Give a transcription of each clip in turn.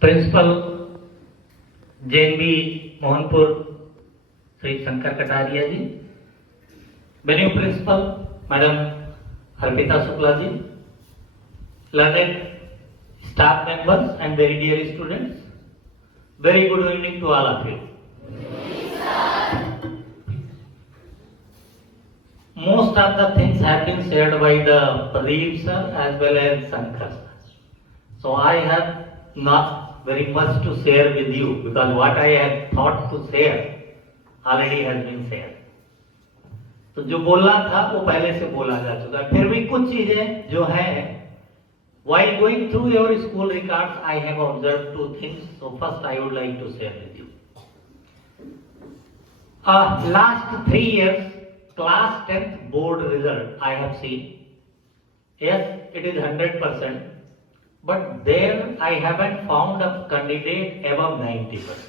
Principal JNB Mohanpur Shri Shankar Kataria ji, venue principal madam Arpita Shukla ji, learned staff members and very dear students, very good evening to all of you. Most of the things have been shared by the Pradeep sir as well as Shankar sir. So I have not very much to share with you because what I had thought to share already has been shared. तो जो बोलना था वो पहले से बोला जा चुका है। फिर भी कुछ चीजें जो हैं, while going through your school records, I have observed two things. So first I would like to share with you. Last 3 years, class 10th board result I have seen. Yes, it is 100%, but there I haven't found a candidate above 90%.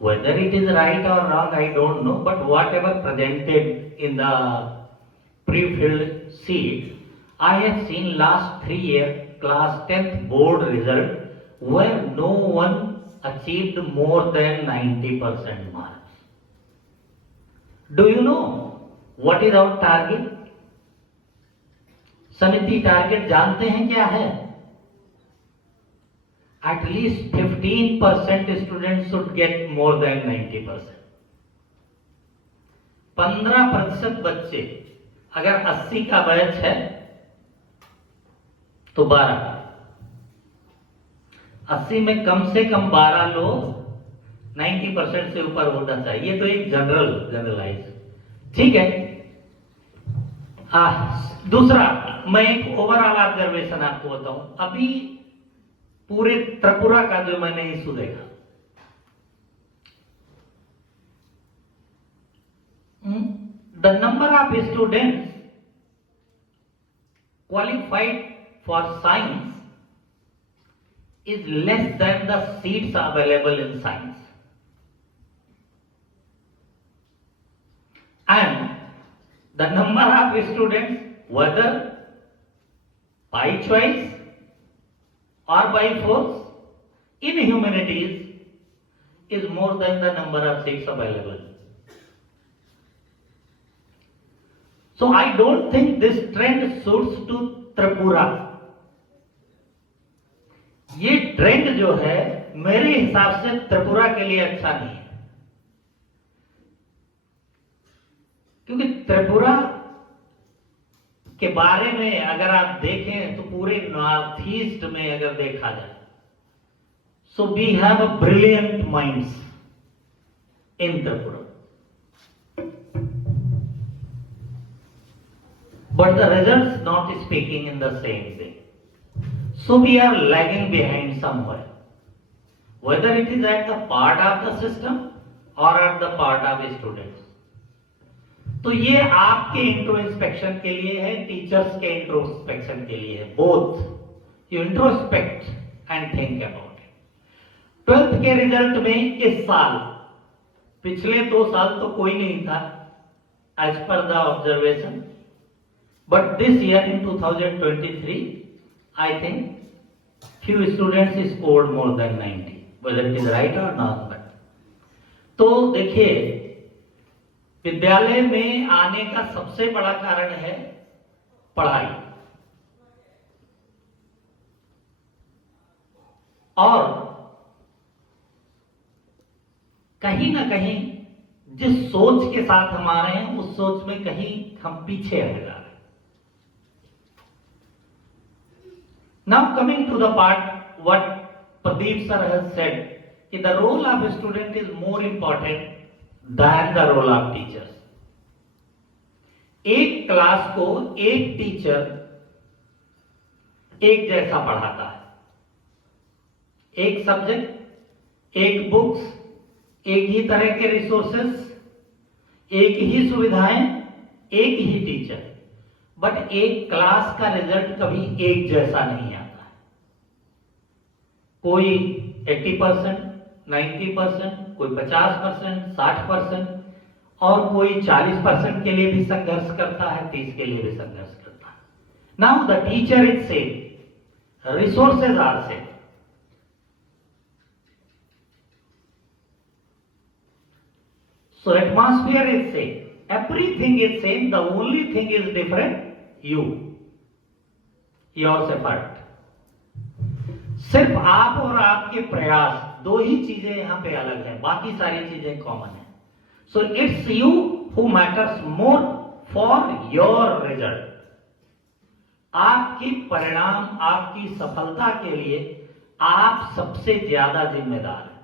Whether it is right or wrong, I don't know, but whatever presented in the pre-filled sheet, I have seen last 3 years class 10th board result where no one achieved more than 90% marks. Do you know what is our target? समिति टारगेट जानते हैं क्या है? At least 15% students should get more than 90%. 15% बच्चे, अगर 80 का बैच है तो 12, 80 में कम से कम 12 लोग 90% से ऊपर होना चाहिए। ये तो एक जनरलाइज, ठीक है। दूसरा, मैं एक ओवरऑल ऑब्जर्वेशन आपको बताऊं। अभी पूरे त्रिपुरा का जो मैंने इशू देखा, the number of students qualified for science is less than the seats available in science, and the number of students whether by choice or by force in humanities is more than the number of seats available. So I don't think this trend suits to Tripura. ये ट्रेंड जो है मेरे हिसाब से त्रिपुरा के लिए अच्छा नहीं है, क्योंकि त्रिपुरा के बारे में अगर आप देखें तो पूरे नॉर्थ ईस्ट में अगर देखा जाए, so we have a brilliant minds in Tripura, but the results not speaking in the same way. So we are lagging behind somewhere, whether it is at the part of the system or at the part of students. तो ये आपके इंट्रोस्पेक्शन के लिए है, टीचर्स के इंट्रोस्पेक्शन के लिए है, both you introspect and think about it. 12th के रिजल्ट में इस साल, पिछले 2 साल तो कोई नहीं था as per the observation, but this year in 2023 I think few students scored more than 90, whether it is right or not, but तो देखिए, विद्यालय में आने का सबसे बड़ा कारण है पढ़ाई, और कहीं ना कहीं जिस सोच के साथ हम आ रहे हैं उस सोच में कहीं हम पीछे रह जा रहे हैं। Now coming to the part what Pradeep sir has said कि the role of student is more important than the role of teachers. एक क्लास को एक टीचर एक जैसा पढ़ाता है, एक सब्जेक्ट, एक बुक्स, एक ही तरह के रिसोर्सेस, एक ही सुविधाएं, एक ही टीचर, बट एक क्लास का रिजल्ट कभी एक जैसा नहीं आता है। कोई 80%, 90%, कोई 50%, 60%, और कोई 40% के लिए भी संघर्ष करता है, 30 के लिए भी संघर्ष करता है। नाउ द टीचर इज से resources are same. So atmosphere is same, everything is same, the only thing is different, yours effort. सिर्फ आप और आपके प्रयास, दो ही चीजें यहां पे अलग हैं, बाकी सारी चीजें कॉमन है. So it's you who matters more for your result. आपकी परिणाम, आपकी सफलता के लिए आप सबसे ज्यादा जिम्मेदार हैं.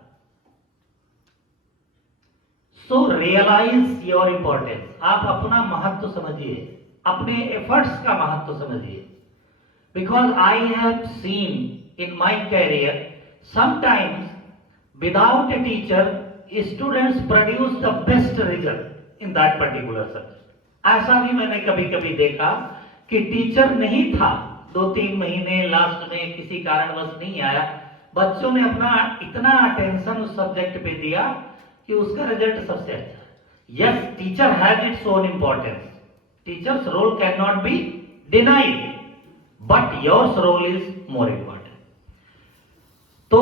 सो रियलाइज योर इंपॉर्टेंस. आप अपना महत्व समझिए, अपने एफर्ट्स का महत्व समझिए. Because I have seen in my career, sometimes without a teacher, students produce the best result in that particular subject. ऐसा भी मैंने कभी कभी देखा कि टीचर नहीं था, 2-3 महीने लास्ट में किसी कारणवश नहीं आया, बच्चों ने अपना इतना अटेंशन उस सब्जेक्ट पे दिया कि उसका रिजल्ट सबसे अच्छा है. Yes, teacher has its own importance, teachers role can not be denied, but yours role is more important. तो